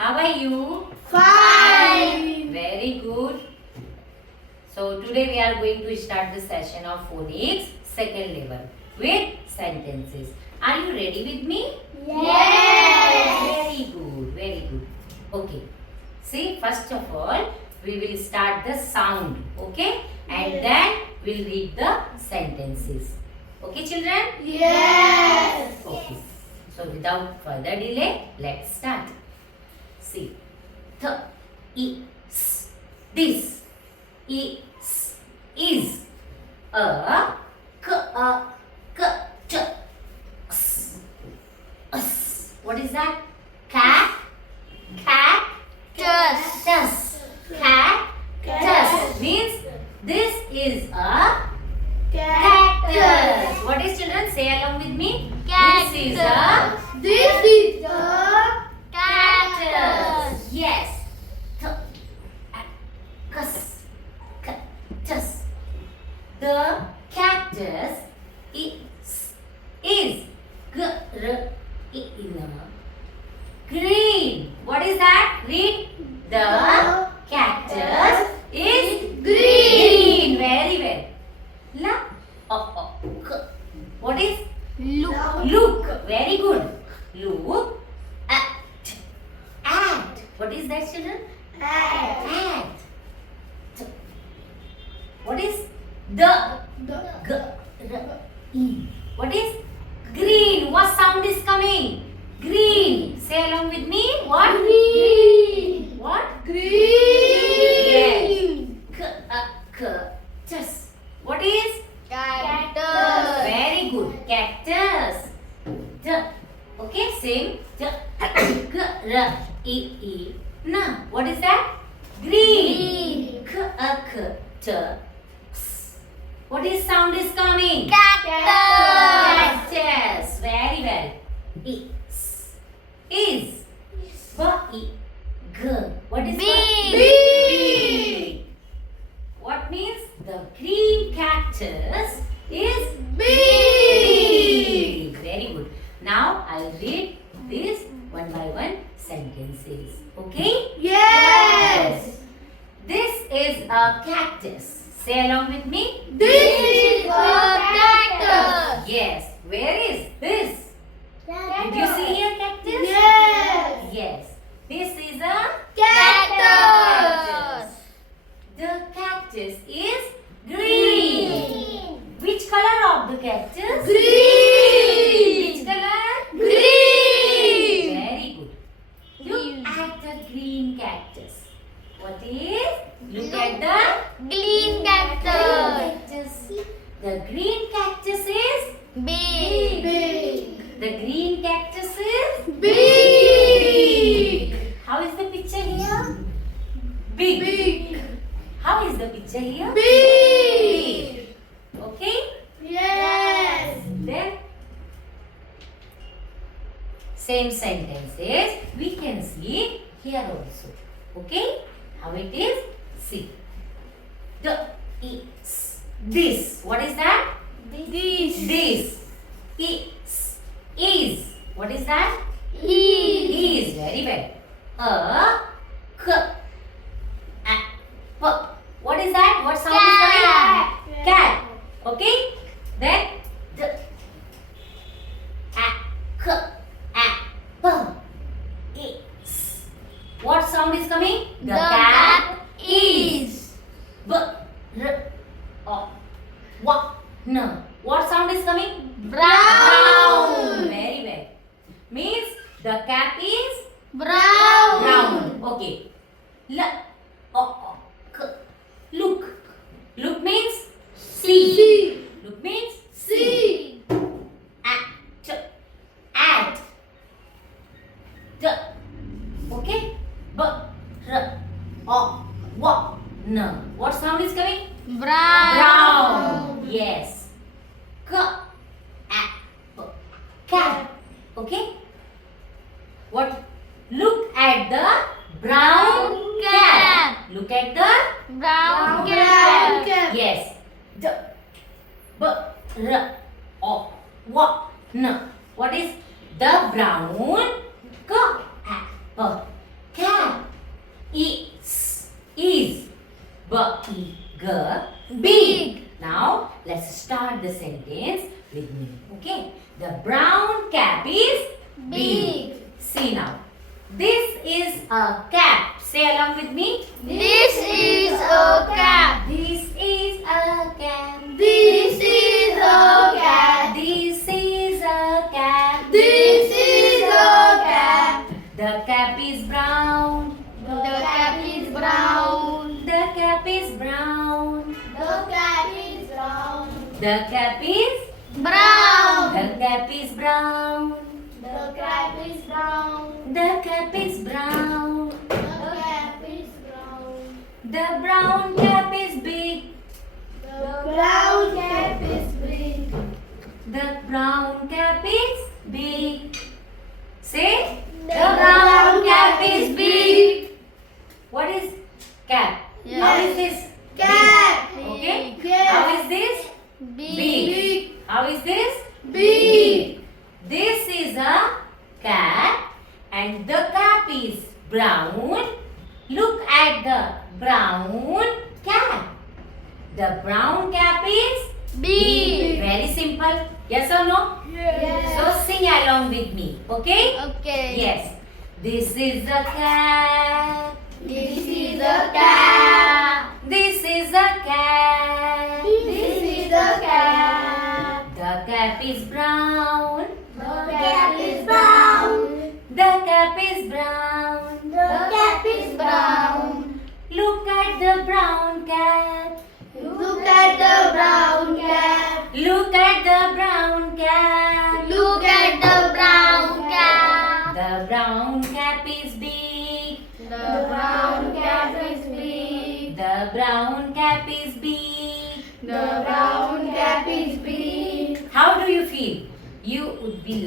How are you? Fine. Very good. So today we are going to start the session of phonics second level with sentences. Are you ready with me? Yes. Very good. Very good. Okay. See, first of all, we will start the sound. Okay? And then we'll read the sentences. Okay, children? Yes. Okay. So without further delay, let's start. See, is, this, is, a, t, s. What is that? Cat, cactus, cactus means this is a cactus. What is, children? Say along with me. This is a cactus. Yes. Cactus. The cactus is green. What is that? Read. The cactus is green. Very well. What is? Look. Very good. Look at. What is that, children? At. What is what is green? What sound is coming? Green. Say along with me. What? Green. What? Green. Cactus. What is? Cactus. Very good. Cactus. Okay, same. What is that? Green. What is sound is coming? Cactus. Very well. Is. What is that? Big. What means the green cactus is big. Very good. Now I'll read this one by one sentences. Okay? Yes. This is a cactus. Say along with me. This is a cactus. Yes. Where is this? Did you see a cactus? Yes. Yes. This is a Cactus. The cactus is green. Which color of the cactus? Green. Which color? Green. Very good. Look at the green cactus. What is? Look at the Green cactus. The green cactus is Big. the green cactus is Big. How is the picture here? Big. How is the picture here? Big. Okay? Yes. Then same sentences we can see here also. Okay? How it is? See. This. What is that? This. Is. What is that? Is. Very well. What is that? What sound is coming? Cat. Okay? Then is. What sound is coming? The cat is. What sound is coming? Brown. Very well. Means the cap is Brown. brown. Okay. Look. Look means see. Look means See. at. Okay. What sound is coming? Brown. Yes. Cat. Okay. What? Look at the brown cat. Look at the Brown cat. yes. What is the brown cat? Big. Big. Now let's start the sentence with me. Okay. The brown cap is Big. See now. This is a cap. Say along with me. This is a cap. This is a cap. This is a cap. This is a cap. This is a cap. The cap is brown. The cap is brown. The cap is brown. The cap is brown. The cap is Brown. The cap is brown. The cap is brown. The cap is brown. The cap is brown. The brown cap is big. The brown cap is big. The brown cap is big. Say The brown cap is big. What is cap? Yes. How is this? Cap. Okay. Yes. How is this? Big. How is this? Big. This is a cap and the cap is brown. Look at the brown cap. The brown cap is Big. Very simple. Yes or no? Yes. So sing along with me. Okay? Okay. Yes. This is a cap. This is a cap. This is a cap. This is a cap. The cap is brown. The cap is brown. The cap is brown. The cap is brown. Look at the brown cap. Look at the brown cap. Look at the brown cap. Look at the brown cap. The brown cap is big. The brown cap is big. The brown cap is big. The brown cap is big. How do you feel? You would be